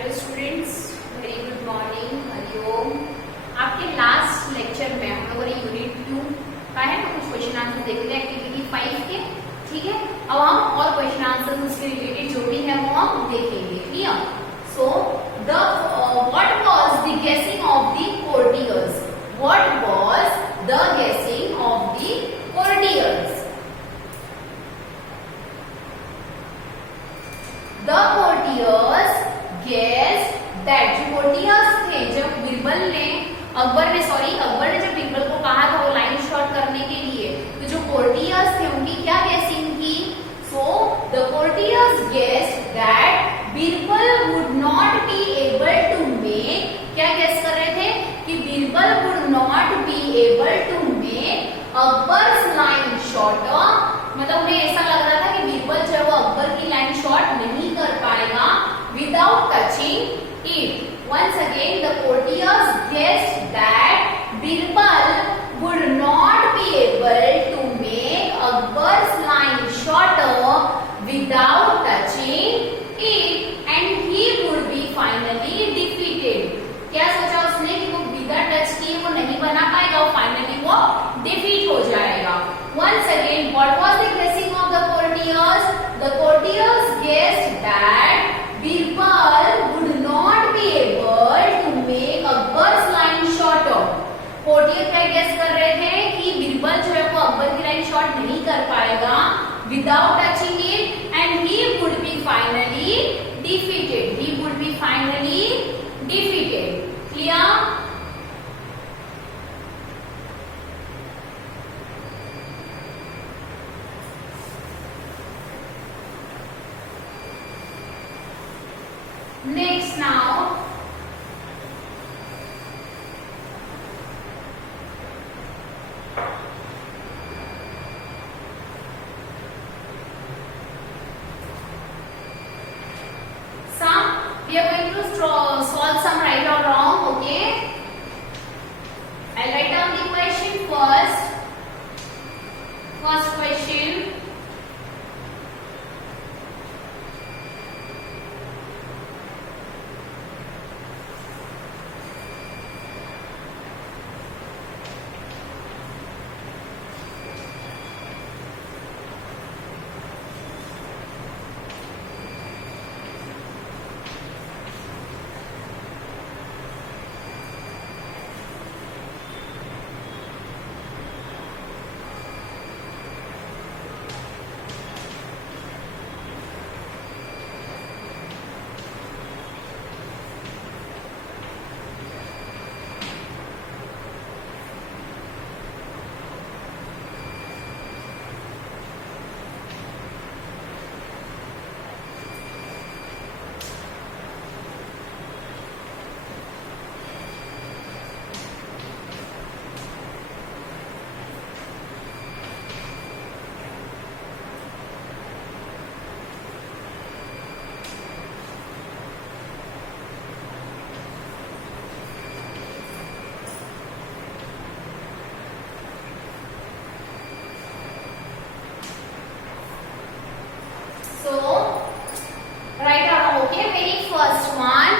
Hello students, very good morning, Hariom. आपके last lecture में हम लोगों ने यूनिट 2 का है कुछ क्वेश्चन आंसर देखे थे एक्टिविटी 5 के। ठीक है, अब हम और क्वेश्चन आंसर उसके रिलेटेड जो भी है वो हम देखेंगे। Clear? So the what was the guessing of the courtiers? What was the guessing of the courtiers? The courtiers guessed that जो courtiers थे, जब अकबर ने जब बीरबल को कहा था वो लाइन शॉर्ट करने के लिए, तो जो courtiers थे उनकी क्या गेसिंग की? So the courtiers guessed that Birbal would not be able to make, क्या गेस कर रहे थे कि Birbal would not be able to make Akbar's line shorter. मतलब उन्हें ऐसा लग रहा था कि बीरबल जो है वो अकबर की लाइन शॉर्ट नहीं कर पाएगा without touching it. Once again the courtiers guessed that Birbal would not be able to make Akbar's line shorter without touching it and he would be finally defeated। क्या सोचा उसने कि वो बिना टच किए वो नहीं बना पाएगा और फाइनली वो डिफीट हो जाएगा। Once again, what was the guessing of the courtiers? The courtiers guessed that Birbal would not be able to make Akbar's line shorter। Courtier क्या गेस कर रहे थे कि बीरबल जो है वो अकबर की लाइन शॉर्ट नहीं कर पाएगा without touching it and he would be finally defeated. He would be finally defeated. Clear? Next now, we are going to solve some right or wrong. Okay, I'll write down the question first. First question. So, right or okay, very first one.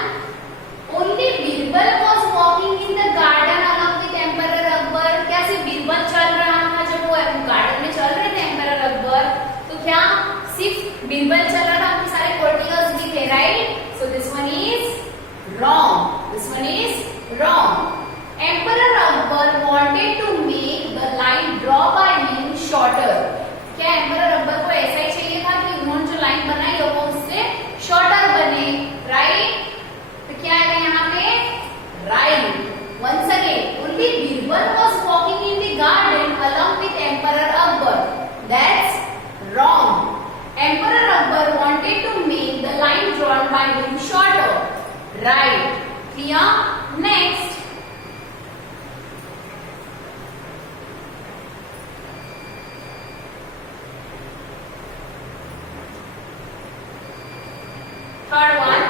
Only Birbal was walking in the garden along with Emperor Akbar। क्या सिर्फ बीरबल चल रहा था जब वो गार्डन में चल रहे थे एम्परर अकबर? तो क्या सिर्फ बीरबल चल रहा था, उनके सारे कोर्टियर्स भी थे, right? So this one is wrong. This one is wrong. Emperor Akbar wanted to make the line draw by him shorter. क्या एम्परर अकबर को ऐसा ही चाहिए था कि उन्होंने जो लाइन बनाई है वो उससे शॉर्टर बने, राइट? तो क्या है यहाँ पे? Right. Once again, only Birbal was walking in the garden along with Emperor Akbar. That's wrong. Emperor Akbar wanted to make the line drawn by him shorter, right? Clear? Next. Third one.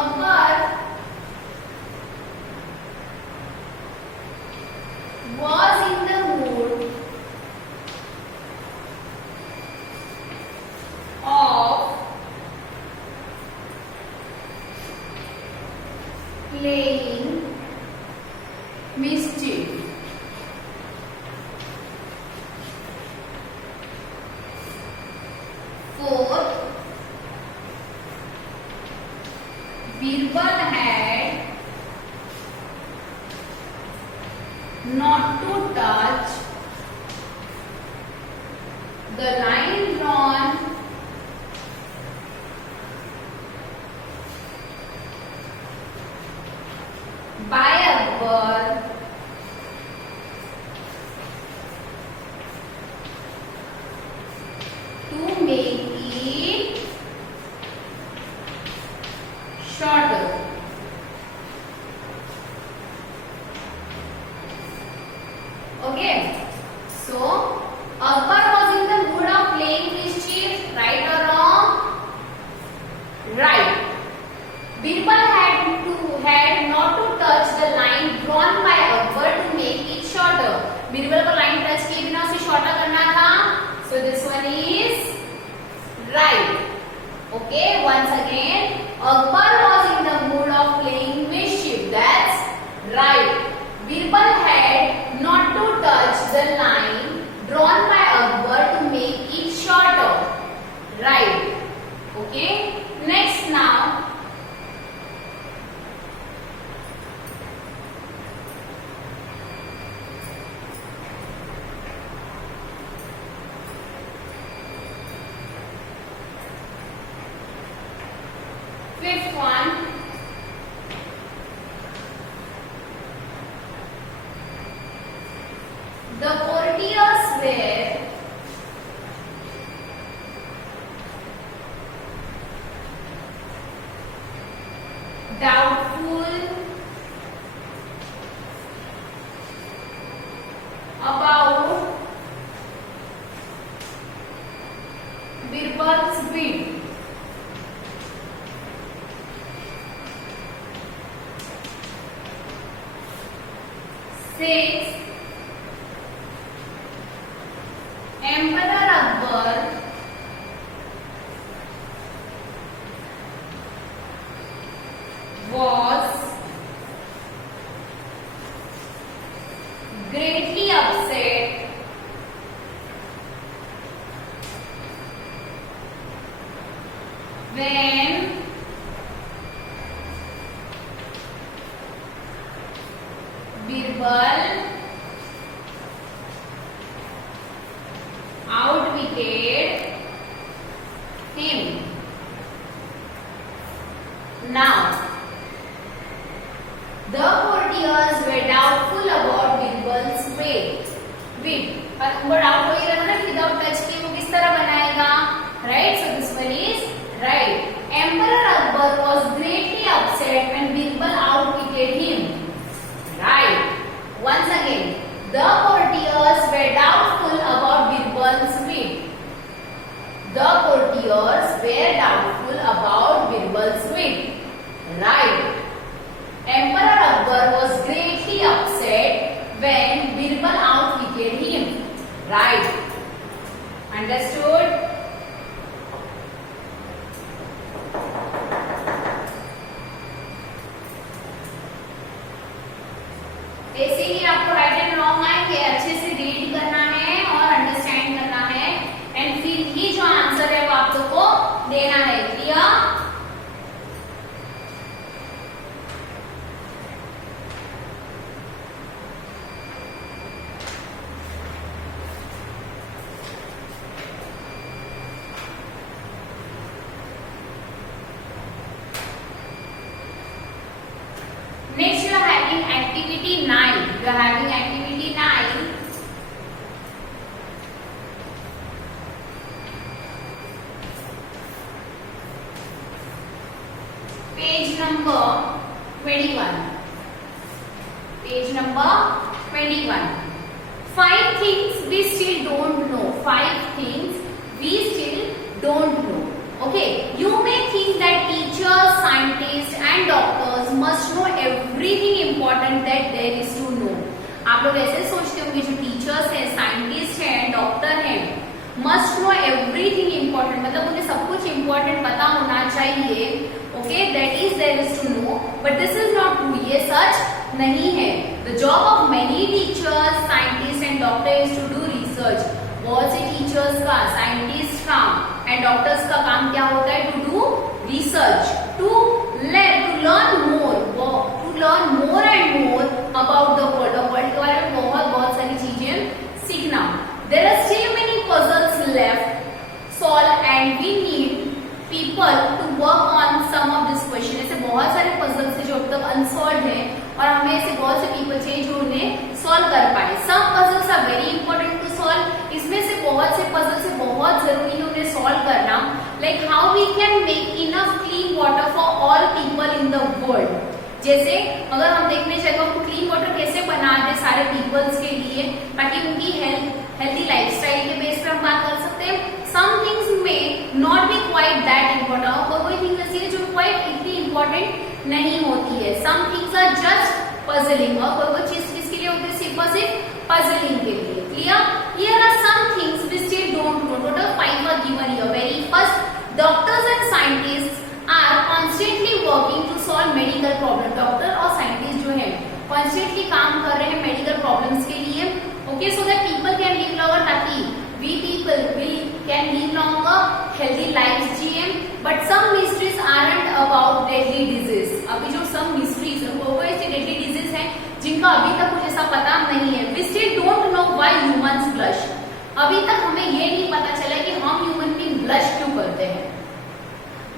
Akbar was in the mood mischief. Fourth, Birbal had not to touch the line drawn by Akbar to make it shorter. Okay, so Akbar was in the mood of playing mischief, right or wrong? Right. Birbal had not to touch the line drawn by Akbar to make it shorter. Birbal को line touch किए बिना उसे shorter करना था. So this one is right. Okay, once again, Akbar was in the mood of playing mischief. That's right. Birbal had not to touch the line drawn by Akbar to make it shorter. Right. Okay. Next now. Fifth one. The courtiers were doubtful about Birbal's bid. Six, Emperor Akbar was greatly upset when Birbal outwitted him. Now, the courtiers were doubtful about Birbal's bid. पर उनको डाउट हो ही रहा था ना कि without touch के वो किस तरह बनाएगा, right? So this one is right. Emperor Akbar was greatly upset when Birbal outwitted him. Right. Once again, the courtiers were doubtful about Birbal's bid. The courtiers were doubtful about Birbal's bid. Right. Emperor Akbar was greatly upset when Birbal outwitted him. Right. Understood? ऐसे ही आपको right and wrong आएंगे, अच्छे से रीड करना है और अंडरस्टैंड करना है एंड फिर ही जो आंसर है वो आप लोग को देना है. Clear? Next you are having activity 9. You are having activity 9. Page number 21. Page number 21. 5 things we still don't know. 5 things we still don't know. Okay, you may think that teachers, scientists and doctors must know everything important that there is to know. आप लोग ऐसे सोचते होंगे जो टीचर्स हैं, साइंटिस्ट हैं, डॉक्टर हैं, must know everything important, मतलब उन्हें सब कुछ इम्पोर्टेंट पता होना चाहिए. Okay, that is there is to know, but this is not true. ये सच नहीं है. The the job of many teachers, scientist and doctor is to do research. बहुत से टीचर्स का, साइंटिस्ट का एंड डॉक्टर्स का काम क्या होता है? To do research, to learn more and more about the world. World के बारे में बहुत सारी चीजें सीखना. There are still many puzzles left solve and we need people to work on some of this question. ऐसे बहुत सारे puzzles हैं जो अब तक unsolved हैं और हमें ऐसे बहुत से people चाहिए जो उन्हें solve कर पाए. Some puzzles are very important to solve. इसमें से बहुत से puzzles से बहुत जरूरी है उन्हें solve करना. Like how we can make enough clean water for all people in the world. जैसे अगर हम देखने चाहिए तो हम क्लीन वाटर कैसे बना दे सारे पीपल्स के लिए ताकि उनकी हेल्थी लाइफस्टाइल के बेस पे हम बात कर सकते हैं. सम थिंग्स में not be quite that important. और कोई थिंग ऐसी है जो क्वाइट इतनी इम्पोर्टेंट नहीं होती है. Some things are just puzzling और कोई चीज किसके लिए होती है? सिर्फ पजलिंग के लिए. Clear? Here are some things we still don't know. Total 5 are given here. Very first, doctors and scientist are constantly working to solve medical problem. Doctor और साइंटिस्ट जो है कॉन्स्टेंटली काम कर रहे हैं मेडिकल प्रॉब्लम्स के लिए. Okay, so that people can live longer, ताकि we people can live longer, healthy life जिए. But some mysteries aren't about deadly disease. अभी जो सम मिस्ट्रीज वो ऐसे डेडली डिजीज है जिनका अभी तक कुछ ऐसा पता नहीं है. We still don't know why humans blush. अभी तक हमें ये नहीं पता चला कि हम ह्यूमन बीइंग ब्लश क्यों करते हैं.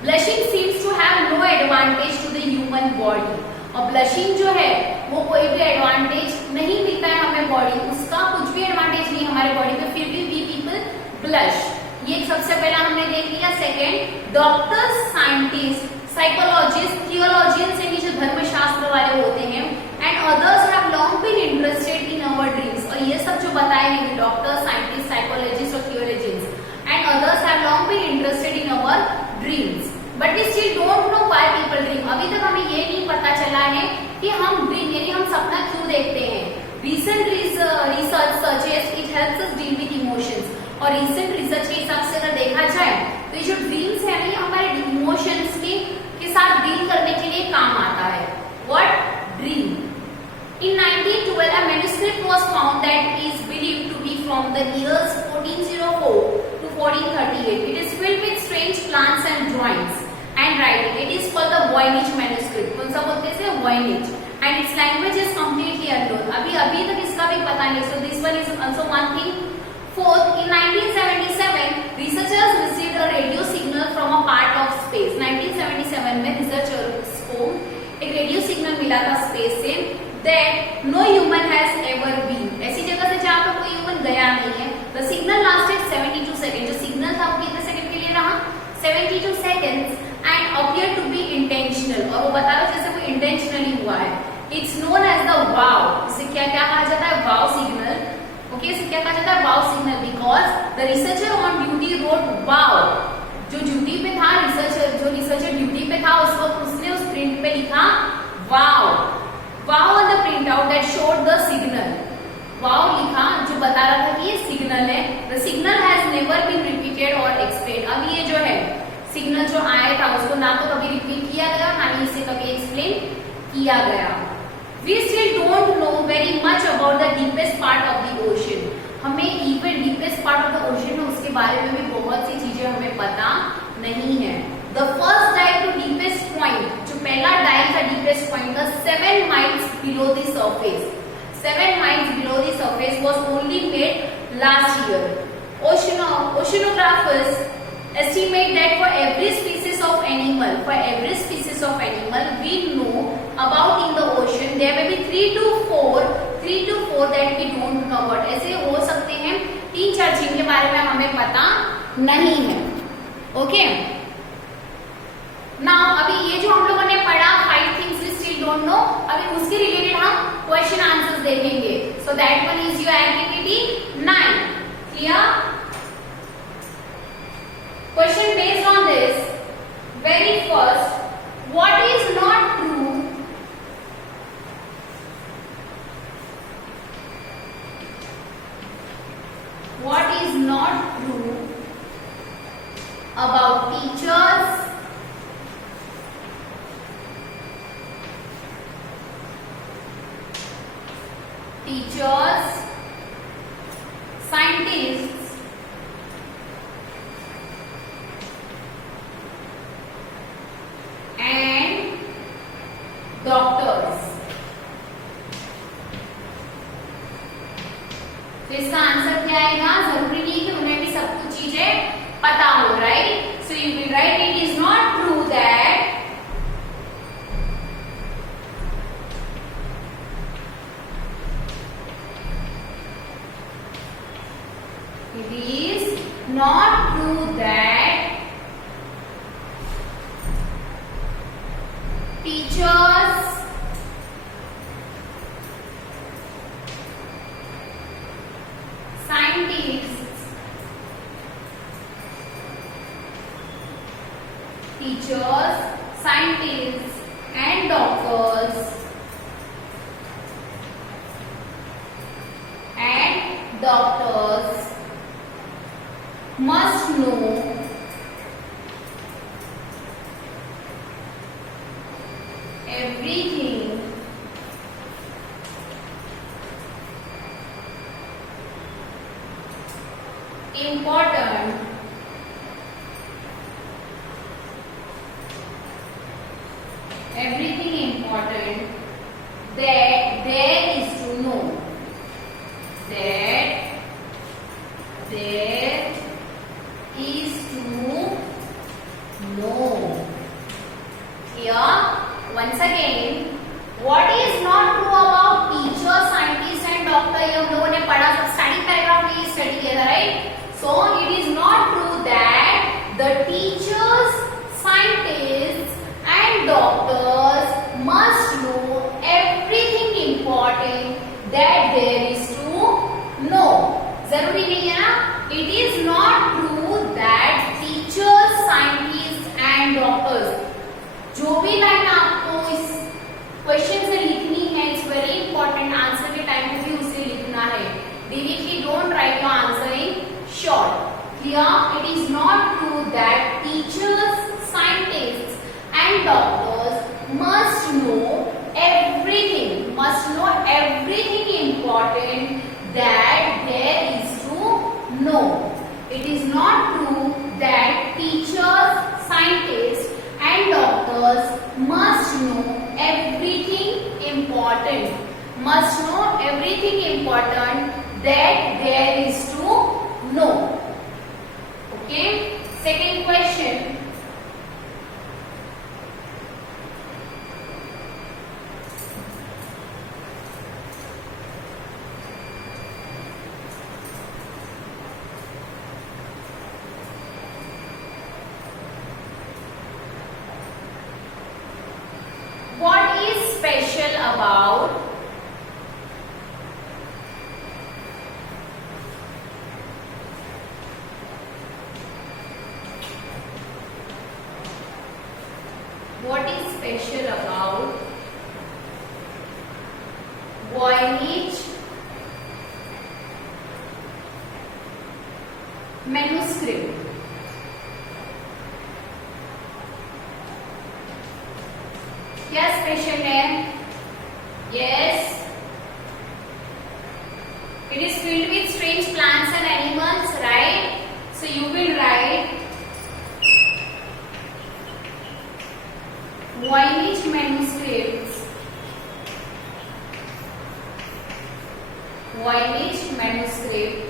Blushing seems to have no advantage to the human body. और ब्लशिंग जो है वो कोई भी एडवांटेज नहीं मिलता है हमें बॉडी, उसका कुछ भी एडवांटेज नहीं हमारे बॉडी में, फिर भी वी पीपल ब्लश. ये सबसे पहला हमने देख लिया. Second, doctors, scientist, psychologist, theologians यानी जो धर्मशास्त्र वाले होते हैं and others have long been interested in our dreams. और ये सब जो बताए गए डॉक्टर्स, साइंटिस्ट, साइकोलॉजिस्ट और theologians and others have long been interested in our dreams. But we still don't know why people dream. अभी तक हमें ये नहीं पता चला है कि हम ड्रीम यानी हम सपना क्यों देखते हैं. Recent research suggests it helps us deal with emotions. और recent research के हिसाब से अगर देखा जाए तो ये जो ड्रीम्स है ये हमारे इमोशंस के साथ डील करने के लिए काम आता है. What? Dream. In 1912, a manuscript was found that is believed to be from the years 1404 to 1438. It is filled with strange plants and drawings and writing. It is called the Voynich manuscript. कौन सा बोलते हैं? Voynich. And its language is completely unknown. अभी तक इसका भी पता नहीं. So this one is also one thing. Fourth, in 1977, researchers received a radio signal from a part of space. 1977 में researchers को एक रेडियो सिग्नल मिला था स्पेस से that no human has ever been. ऐसी जगह से जहाँ पर कोई ह्यूमन गया नहीं है. The signal lasted 72 seconds. जो सिग्नल था वो कितने सेकंड के लिए रहा? 72 seconds and appeared to be intentional. और वो बता रहा जैसे कोई intentionally हुआ है. It's known as the wow. इसे क्या कहा जाता है? wow signal. ओके, इसे क्या कहा जाता है? wow signal because the researcher on duty wrote wow. जो ड्यूटी पे था रिसर्चर ड्यूटी पे था उस वक्त उसने उस प्रिंट पे लिखा wow. wow on the printout that showed the signal. wow लिखा जो बता रहा था कि ये सिग्नल है. The signal has never been repeated or explained. अब ये जो है सिग्नल जो आया था उसको ना तो कभी रिपीट किया गया ना ही इसे कभी एक्सप्लेन किया गया. We still don't know very much about the deepest part of the ocean. हमें even deepest part of the ocean है उसके बारे में भी बहुत सी चीजें हमें पता नहीं है. The first dive to deepest point, जो पहला डाइव था deepest point का 7 miles below the surface. 7 miles below the surface was only made last year. Oceanographers estimate that for every species of animal we know about in the ocean, there may be 3 to 4 that we don't know about. ऐसे हो सकते हैं 3-4 जिनके बारे में हमें पता नहीं है. ओके, नाउ अभी ये जो हम लोगों ने पढ़ा 5 things we still don't know, अभी उसके रिलेटेड हम क्वेश्चन आंसर्स देखेंगे. So that one is your activity 9. Clear? Question based on this. Very first, what is not true about teachers teachers, scientists, and doctors. तो इसका आंसर क्या आएगा? जरूरी नहीं कि उन्हें भी सब कुछ चीजें पता हो, right? So you will write it is not true that it is not true that teachers, scientists, and doctors must know everything important that there is to know, that there is to know. Here once again, what is not true about teacher, scientist and doctor? ये हम लोगों ने पढ़ा, सब study paragraph में स्टडी किया था, right? So it is not true that the teachers, scientists and doctors must know everything important that there is to know. जरूरी नहीं है ना? It is not true that teachers, scientists and doctors, जो भी लाइन आपको इस क्वेश्चन से लिखनी है, इट्स वेरी इंपॉर्टेंट, आंसर के टाइम पे भी उसे लिखना है. Directly don't write your answer in short. Here it is not true that teachers, scientists and doctors must know everything important that there is to know. It is not true that teachers, scientists and doctors must know everything important that there is to know. Okay, second question. What is special about Voynich manuscript? क्या स्पेशल है? Yes, it is filled with strange plants and animals, right? So you will write Voynich manuscripts. Voynich manuscript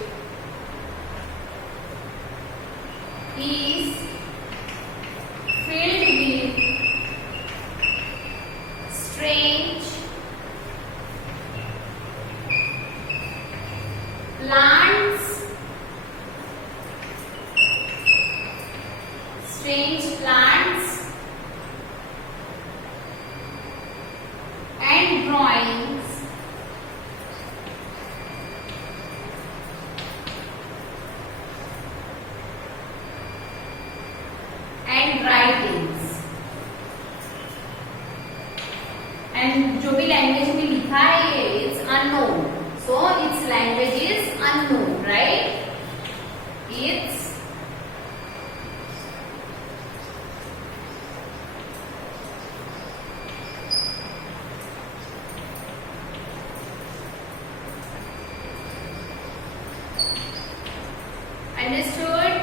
is filled with strange plants, and drawings and writings. And जो भी लैंग्वेज में लिखा है it's unknown, so it's language is unknown. Understood?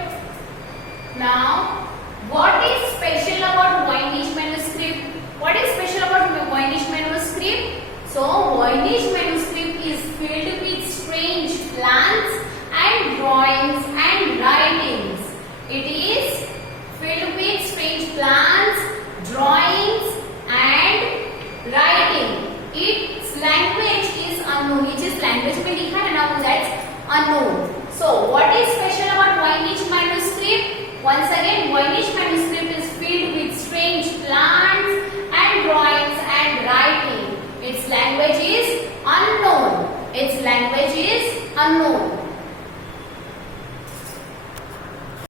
Now, what is special about Voynich manuscript? What is special about Voynich manuscript? So, Voynich manuscript is filled with strange plans and drawings and writings. It is filled with strange plans, drawings and writing. Its language is unknown. ये जिस language में लिखा है ना, that's unknown. So, what is special about Voynich manuscript? Once again, Voynich manuscript is filled with strange plans and drawings and writing. Its language is unknown. Its language is unknown.